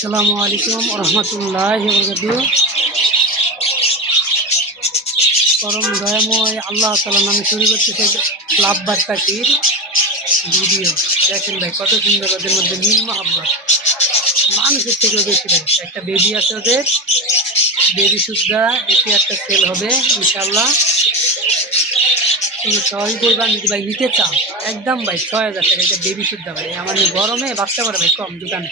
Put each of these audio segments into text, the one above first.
আসসালামু আলাইকুম রহমতুল্লাহি ওয়া বারাকাতুহু। পরম দয়াময় আল্লাহ তাআলার নামে শুরু করতেছে লাভবাদ পাখির ভিডিও। দেখেন ভাই কত সুন্দর, ওদের মধ্যে মিল মহব্বত মানুষের থেকেও বেশি ভাই। একটা বেবি আছে ওদের, বেবি সুদ্ধা এটি একটা সেল হবে ইনশাল্লাহ। তুমি সহজ করবা যদি ভাই নিতে চাও, একদম ভাই ৬,০০০ টাকা। এটা বেবি সুদ্ধা ভাই, আমার গরমে বাচ্চা করে ভাই কম দোকানে।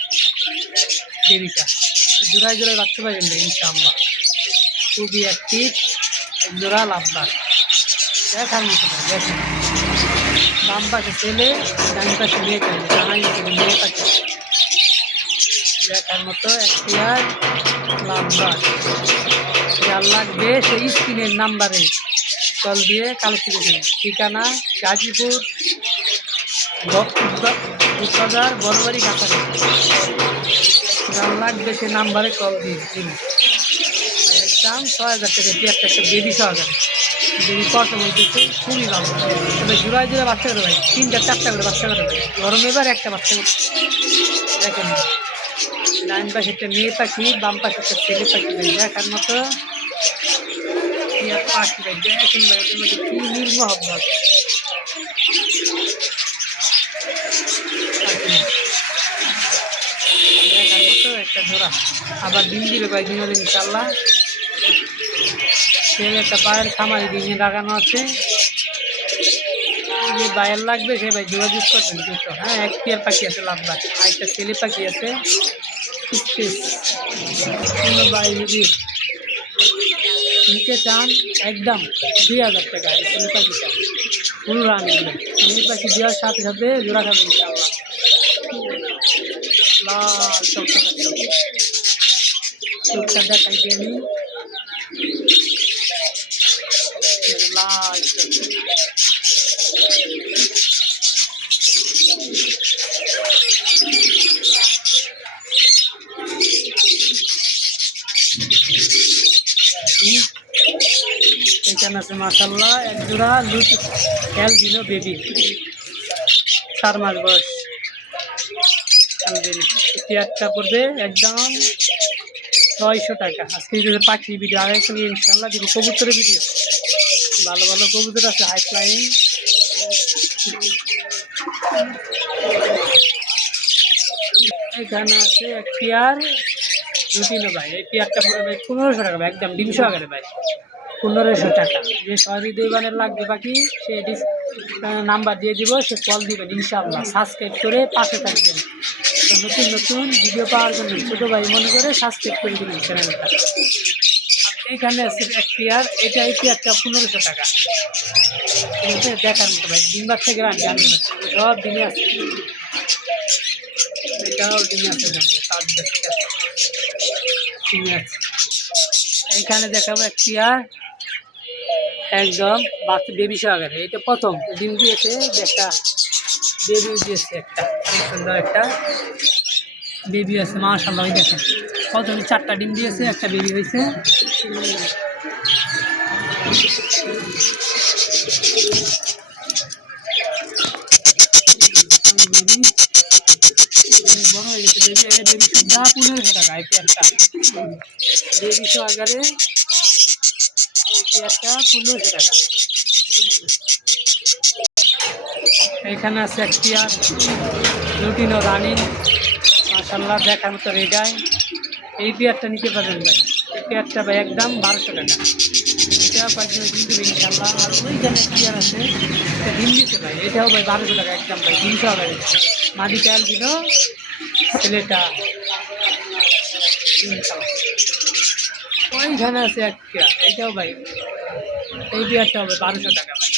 বেবিটা জোড়ায় জোড়ায় বাচ্চা পাবেন ভাই ইনশাআল্লাহ। খুবই অ্যাক্টিভ, এক জোড়া লাভবার দেখার মতো ভাই। দেখেন বাম পাশে ছেলে, ডান পাশে মেয়ে পাখি, জানাই মেয়ে পাখি দেখার মতো এখতিয়ার লাভবার। যার লাগবে সেই স্ক্রিনের নাম্বারে কল দিয়ে কালেক্ট করে দেবেন। ঠিকানা গাজীপুর বাজার বড়বাড়ি কাছাকাছি। যার লাগবে সে নাম্বারে কল দিয়ে দিন। একদম ৬,০০০ টাকা দিয়ে একটা বেবি সহকারে বেবি কষ্ট বলতেছে, খুবই ভালো। তবে জোড়ায় জোড়ায় বাচ্চা করে ভাই, ৩-৪টা করে বাচ্চা করে ভাই। গরম এবার একটা বাচ্চা করছে দেখেন। ডান পাশে একটা মেয়ে পাখি, বাম পাশে একটা ছেলে পাখি ভাই দেখার মতো পাখি ভাই। দেখেন ভাই এদের মধ্যে কি মিল মহব্বত। দেখার মতো একটা জোড়া, আবার ডিম দিবে কয়েকদিন হলে ইনশাল্লাহ। সে একটা পায়ের খামারি ডিমে লাগানো আছে। যে বাইরের লাগবে সে ভাই যোগাযোগ করবেন দ্রুত। হ্যাঁ, এক পেয়ার পাখি আছে লাভবাদ, আর একটা ছেলে পাখি আছে কোনো ভাই যদি নিতে চান একদম ২,০০০ টাকা। এই ছেলে পাখিটা ফুল রানিং ভাই। মেয়ে পাখি দেওয়ার সাথে সাথে জোড়া খাবেন ইনশাল্লাহ। লাল চকচকা চোখটা দেখাই দিয়ে আমি লাল চোখ। এখানে আছে মাশাল্লাহ এক জোড়া লুট অ্যালবিনো বেবি, ৪ মাস বয়স অ্যালবিনো। পেয়ারটা পড়বে একদম ৬০০ টাকা। আজকে যদি পাখি ভিডিও আগে করি ইনশাল্লাহ যদি কবুতরের ভিডিও, ভালো ভালো কবুতর আছে হাই ফ্লাইং। এখানে আছে এক পেয়ার রুটিনো ভাই। এই পেয়ারটা পড়বে ভাই ১৫০০ টাকা ভাই, একদম ১৫০ টাকা ভাই, ১৫০০ টাকা। যে সহৃদয় বানের লাগবে বাকি সে নাম্বার দিয়ে দিব, সে কল দিবেন ইনশাআল্লাহ। সাবস্ক্রাইব করে পাশে থাকবেন, তো নতুন নতুন ভিডিও পাওয়ার জন্য ছোটো ভাই মনে করে সাবস্ক্রাইব করে দেবেন চ্যানেলটা। এইখানে আছে এক পেয়ার, এটা এই পেয়ারটা ১৫০০ টাকা। ঠিক আছে, দেখার মতো ভাই। ডিম বাচ্চা গ্রান্ট জানি সব ডিমে আছে, এটাও ডিমে আছে তার ডিমে আছে। এইখানে দেখাবো এক পেয়ার একদম বাচ্চা বেবি সহকারে। এটা প্রথম ডিম দিয়েছে, একটা বেবি দিয়েছে, একটা সুন্দর একটা বেবি আছে মাশাআল্লাহ। ওই দেখেন প্রথম ৪টা ডিম দিয়েছে, একটা বেবি হয়েছে। বড় হয়ে গেছে বেবি। এটা বেবি সুদ্ধা ১৫০০ টাকা এই পেয়ারটা, বেবি সহকারে এই পেয়ারটা ১৫০০ টাকা। এখানে আছে এক পেয়ার রুটিনো রানিং মাশাআল্লাহ দেখার মতো রেডাই। এই পেয়ারটা নিতে পারবেন ভাই। এই পেয়ারটা ভাই একদম ১২০০ টাকা। এটা কয়েকদিন ডিম দেবে ইনশাল্লাহ। আর ওইখানে এক পেয়ার আছে, এটা ডিম দিতে ভাই, এটাও ভাই ১২০০ টাকা একদম ভাই, ৩০০ টাকা। মাদি চাল দিল ছেলেটা। ওইখানে আছে এক পেয়ার, এটাও ভাই, এই পেয়ারটা হবে ১২০০ টাকা ভাই।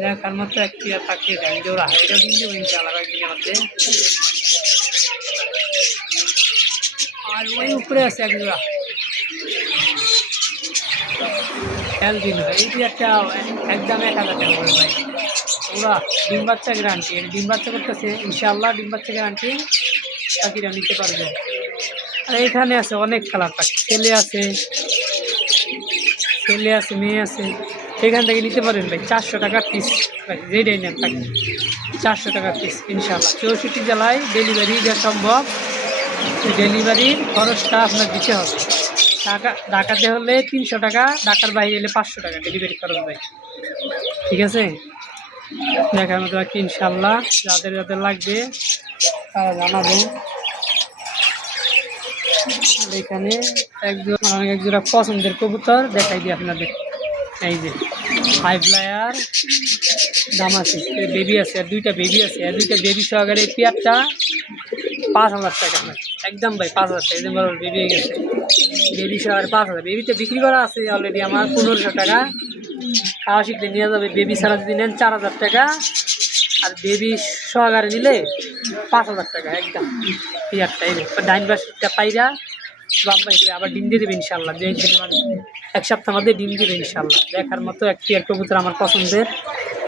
দেখার মতো এক পেয়ার পাখি দেয় জোড়া, এটা ডিম দেবো ইনশাল্লাহ কয়েকদিনের মধ্যে। আর ওই উপরে আছে এক জোড়া অ্যালবিনো, এই পেয়ারটা একদম ১,০০০ টাকা করে ভাই। ওরা ডিম বাচ্চা গ্যারান্টি, ডিম বাচ্চা করতেছে ইনশাআল্লাহ, ডিম বাচ্চা গ্যারান্টি, পাখিরা নিতে পারবে। আর এখানে আছে অনেক কালার পাখি, ছেলে আছে মেয়ে আছে, এখান থেকে নিতে পারেন ভাই। ৪০০ টাকা পিস ভাই, যেটাই নেন পাখি ৪০০ টাকা পিস ইনশাআল্লাহ। ৬৪ জেলায় ডেলিভারি দেওয়া সম্ভব। ডেলিভারির খরচটা আপনার দিতে হবে। ঢাকাতে হলে 300 টাকা, ঢাকার বাইরে হলে 500 টাকা ডেলিভারি খরচ ভাই। ঠিক আছে, দেখার মতো বাকি ইনশাল্লাহ। যাদের যাদের লাগবে তারা জানাবেন। এখানে এক জোড়া পছন্দের কবুতর দেখাই দিই আপনাদের। এই যে হাই ফ্লায়ার দামাসি বেবি আছে, আর দুইটা বেবি আছে, আর দুইটা বেবি সহকারে পেয়ারটা 5,000 টাকা ভাই, একদম ভাই 5,000 টাকা। একদম বড় বেবি হয়ে গেছে, বেবি সহকারে 5,000। বেবিতে বিক্রি করা আছে অলরেডি আমার 1500 টাকা। খাওয়া শিখতে নিয়ে যাবে। বেবি ছাড়া যদি নেন 4,000 টাকা, আর বেবি সহকারে নিলে 5,000 টাকা একদম পেয়ারটা। এই ডাইন বাসটা পাইরা আবার ডিম দিয়ে দেবে ইনশাল্লাহ। যে এক সপ্তাহ মধ্যে ডিম দিবে ইনশাল্লাহ। দেখার মতো এক পেয়ার কবুতর আমার পছন্দের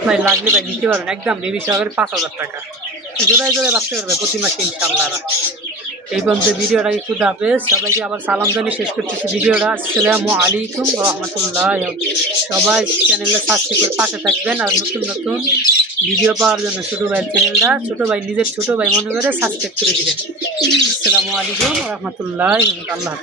ভাই, লাগলে ভাই নিতে পারবেন একদম বেবি সহকারে 5,000 টাকা। জোড়ায় জোড়ায় বাঁচতে পারবে প্রতি মাসে ইনশাল্লাহ। এই পর্যন্ত ভিডিওটা খুদা হাফেজ। সবাইকে আবার সালাম জানিয়ে শেষ করতেছি ভিডিওটা। আসসালামু আলাইকুম রহমতুল্লাহ। সবাই চ্যানেলটা সাবস্ক্রাইব করে পাশে থাকবেন, আর নতুন নতুন ভিডিও পাওয়ার জন্য ছোটো ভাইয়ের চ্যানেলটা ছোটো ভাই নিজের ছোটো ভাই মনে করে সাবস্ক্রাইব করে দেবেন। আসসালামু আলাইকুম রহমতুল্লাহ। আল্লাহ।